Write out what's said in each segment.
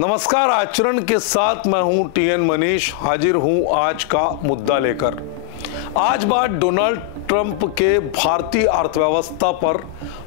नमस्कार। आचरण के साथ मैं हूं टीएन मनीष, हाजिर हूं आज का मुद्दा लेकर। आज बात डोनाल्ड ट्रंप के भारतीय अर्थव्यवस्था पर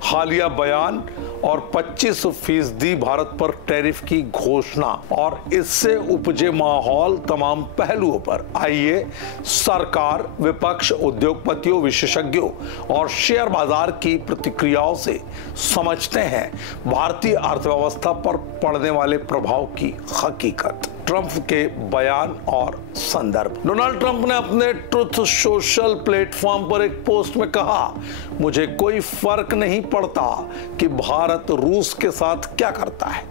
हालिया बयान और 25% भारत पर टैरिफ की घोषणा और इससे उपजे माहौल तमाम पहलुओं पर आइए सरकार, विपक्ष, उद्योगपतियों, विशेषज्ञों और शेयर बाजार की प्रतिक्रियाओं से समझते हैं भारतीय अर्थव्यवस्था पर पड़ने वाले प्रभाव की हकीकत। ट्रंप के बयान और संदर्भ। डोनाल्ड ट्रंप ने अपने ट्रुथ सोशल प्लेटफॉर्म पर एक पोस्ट में कहा, मुझे कोई फर्क नहीं पड़ता कि भारत रूस के साथ क्या करता है,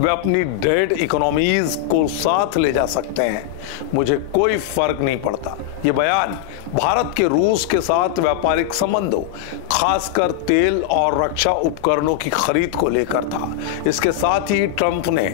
वे अपनी डेड इकोनॉमीज को साथ ले जा सकते हैं, मुझे कोई फर्क नहीं पड़ता। यह बयान भारत के रूस के साथ व्यापारिक संबंधों, खासकर तेल और रक्षा उपकरणों की खरीद को लेकर था। इसके साथ ही ट्रंप ने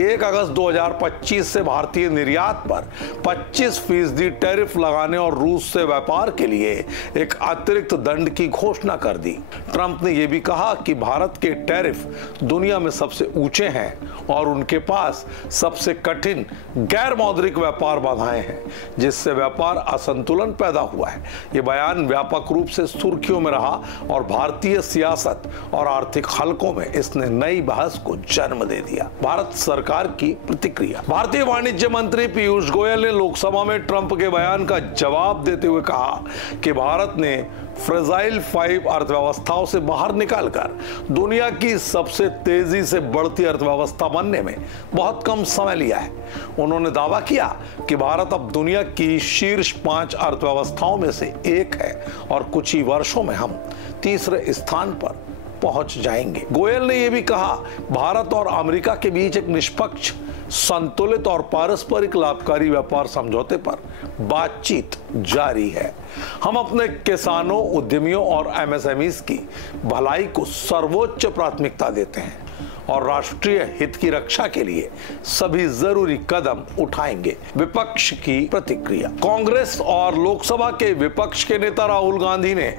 1 अगस्त 2025 से भारतीय निर्यात पर 25% टैरिफ लगाने और रूस से व्यापार के लिए एक अतिरिक्त दंड की घोषणा कर दी। ट्रंप ने यह भी कहा कि भारत के टैरिफ दुनिया में सबसे ऊंचे हैं और उनके पास सबसे कठिन गैर मौद्रिक व्यापार बाधाएं हैं, जिससे व्यापार असंतुलन पैदा हुआ है। यह बयान व्यापक रूप से सुर्खियों में रहा और भारतीय सियासत और आर्थिक हलकों में इसने नई बहस को जन्म दे दिया। भारत सरकार की प्रतिक्रिया। भारतीय वाणिज्य मंत्री पीयूष गोयल ने लोकसभा में ट्रंप के बयान का जवाब देते हुए कहा कि भारत ने फ्रेजाइल 5 अर्थव्यवस्थाओं से बाहर निकालकर दुनिया की सबसे तेजी से बढ़ती अर्थव्यवस्था बनने में बहुत कम समय लिया है। उन्होंने दावा किया कि भारत अब दुनिया की शीर्ष 5 अर्थव्यवस्थाओं में से एक है और कुछ ही वर्षों में हम तीसरे स्थान पर पहुंच जाएंगे। गोयल ने यह भी कहा, भारत और अमेरिका के बीच एक निष्पक्ष, संतुलित और पारस्परिक लाभकारी व्यापार समझौते पर बातचीत जारी है। हम अपने किसानों, उद्यमियों और एमएसएमईज की भलाई को सर्वोच्च प्राथमिकता देते हैं और राष्ट्रीय हित की रक्षा के लिए सभी जरूरी कदम उठाएंगे। विपक्ष की प्रतिक्रिया। कांग्रेस और लोकसभा के विपक्ष के नेता राहुल गांधी ने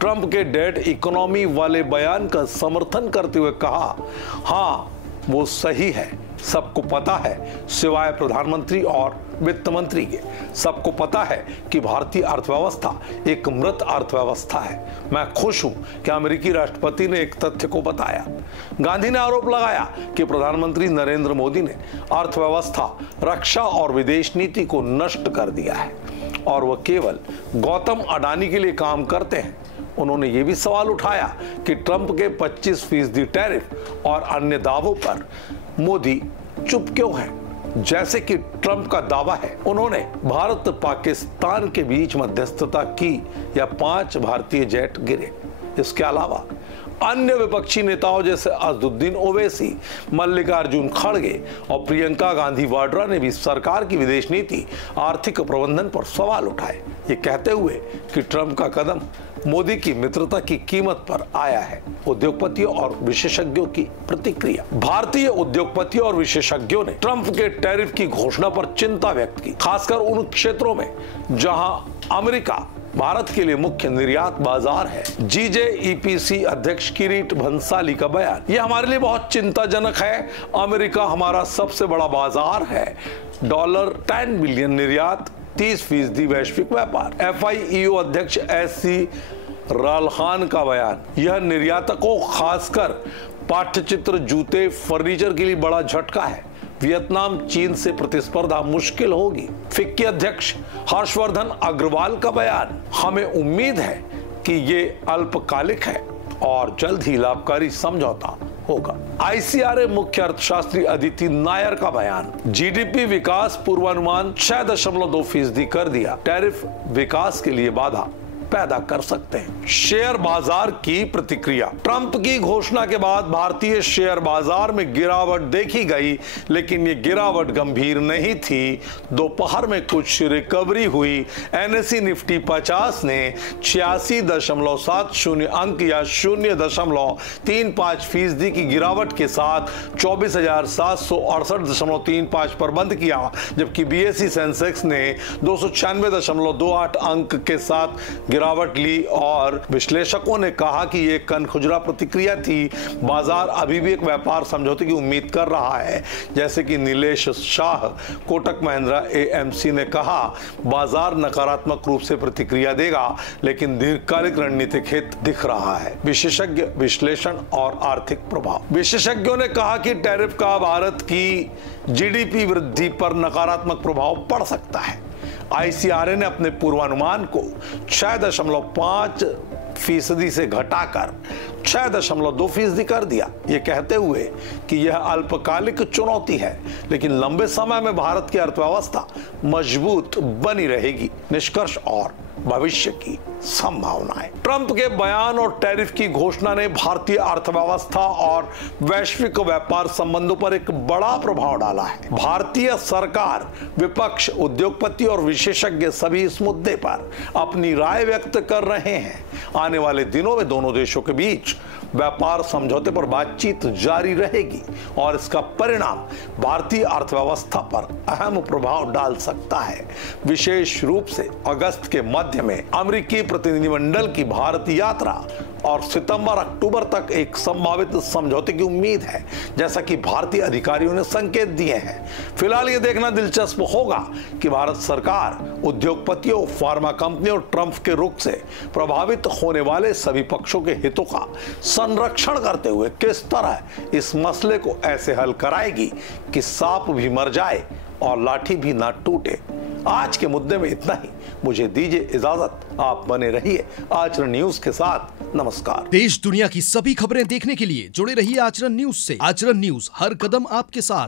ट्रंप के डेड इकोनॉमी वाले बयान का समर्थन करते हुए कहा, हाँ वो सही है, सबको पता है, सिवाय प्रधानमंत्री और वित्त मंत्री के सबको पता है कि भारतीय अर्थव्यवस्था एक मृत अर्थव्यवस्था है। मैं खुश हूं कि अमेरिकी राष्ट्रपति ने एक तथ्य को बताया। गांधी ने आरोप लगाया कि प्रधानमंत्री नरेंद्र मोदी ने अर्थव्यवस्था, रक्षा और विदेश नीति को नष्ट कर दिया है और वह केवल गौतम अडानी के लिए काम करते हैं। उन्होंने ये भी सवाल उठाया कि ट्रंप के 25% टैरिफ और अन्य दावों पर मोदी चुप क्यों है, जैसे कि ट्रंप का दावा है उन्होंने भारत पाकिस्तान के बीच मध्यस्थता की या 5 भारतीय जेट गिरे। इसके अलावा अन्य विपक्षी नेताओं जैसे असदुद्दीन ओवैसी, मल्लिकार्जुन खड़गे और प्रियंका गांधी वाड्रा ने भी सरकार की विदेश नीति, आर्थिक प्रबंधन पर सवाल उठाए, ये कहते हुए कि ट्रंप का कदम मोदी की मित्रता की कीमत पर आया है। उद्योगपतियों और विशेषज्ञों की प्रतिक्रिया। भारतीय उद्योगपतियों और विशेषज्ञों ने ट्रंप के टैरिफ की घोषणा पर चिंता व्यक्त की, खासकर उन क्षेत्रों में जहां अमेरिका भारत के लिए मुख्य निर्यात बाजार है। जीजेईपीसी अध्यक्ष किरीट भंसाली का बयान, यह हमारे लिए बहुत चिंताजनक है। अमेरिका हमारा सबसे बड़ा बाजार है, $10 बिलियन निर्यात, 30% वैश्विक व्यापार। FIEO अध्यक्ष SC रालहान का बयान, यह निर्यातकों, खासकर पाठ्यचित्र, जूते, फर्नीचर के लिए बड़ा झटका है। वियतनाम, चीन से प्रतिस्पर्धा मुश्किल होगी। फिक्की अध्यक्ष हर्षवर्धन अग्रवाल का बयान, हमें उम्मीद है कि ये अल्पकालिक है और जल्द ही लाभकारी समझौता होगा। ICRA मुख्य अर्थशास्त्री अदिति नायर का बयान, GDP विकास पूर्वानुमान 6.2% कर दिया, टैरिफ विकास के लिए बाधा पैदा कर सकते हैं। शेयर बाजार की प्रतिक्रिया। ट्रंप की घोषणा के बाद भारतीय शेयर बाजार में गिरावट देखी गई, लेकिन ये गिरावट गंभीर नहीं थी। दोपहर में कुछ रिकवरी हुई। NSE निफ्टी 50 ने 86.70 अंक या 0.35% की गिरावट के साथ 24,768.35 पर बंद किया, जबकि BSE सेंसेक्स ने 296.28 अंक के साथ गिरावट ली और विश्लेषकों ने कहा कि ये कनखुजरा प्रतिक्रिया थी। बाजार अभी भी एक व्यापार समझौते की उम्मीद कर रहा है। जैसे कि नीलेश शाह, कोटक महिंद्रा एएमसी ने कहा, बाजार नकारात्मक रूप से प्रतिक्रिया देगा, लेकिन दीर्घकालिक रणनीतिक हित दिख रहा है। विशेषज्ञ विश्लेषण और आर्थिक प्रभाव। विशेषज्ञों ने कहा कि टैरिफ का भारत की जीडीपी वृद्धि पर नकारात्मक प्रभाव पड़ सकता है। आईसीआरए ने अपने पूर्वानुमान को 6.5% से घटाकर 6.2% कर दिया, ये कहते हुए कि यह अल्पकालिक चुनौती है, लेकिन लंबे समय में भारत की अर्थव्यवस्था मजबूत बनी रहेगी। निष्कर्ष और भविष्य की संभावनाएं। ट्रंप के बयान और टैरिफ की घोषणा ने भारतीय अर्थव्यवस्था और वैश्विक व्यापार संबंधों पर एक बड़ा प्रभाव डाला है। भारतीय सरकार, विपक्ष, उद्योगपति और विशेषज्ञ सभी इस मुद्दे पर अपनी राय व्यक्त कर रहे हैं। आने वाले दिनों में दोनों देशों के बीच व्यापार समझौते पर बातचीत जारी रहेगी और इसका परिणाम भारतीय अर्थव्यवस्था पर अहम प्रभाव डाल सकता है। विशेष रूप से अगस्त के मध्य में अमेरिकी प्रतिनिधिमंडल की भारत यात्रा और सितंबर-अक्टूबर तक एक संभावित समझौते की उम्मीद है, जैसा कि भारतीय अधिकारियों ने संकेत दिए हैं। फिलहाल यह देखना दिलचस्प होगा कि भारत सरकार, उद्योगपतियों, फार्मा कंपनियों और ट्रंप के रुख से प्रभावित होने वाले सभी पक्षों के हितों का संरक्षण करते हुए किस तरह इस मसले को ऐसे हल कराएगी कि सांप भी मर जाए और लाठी भी ना टूटे। आज के मुद्दे में इतना ही। मुझे दीजिए इजाजत। आप बने रहिए आचरण न्यूज के साथ। नमस्कार। देश दुनिया की सभी खबरें देखने के लिए जुड़े रहिए आचरण न्यूज से। आचरण न्यूज, हर कदम आपके साथ।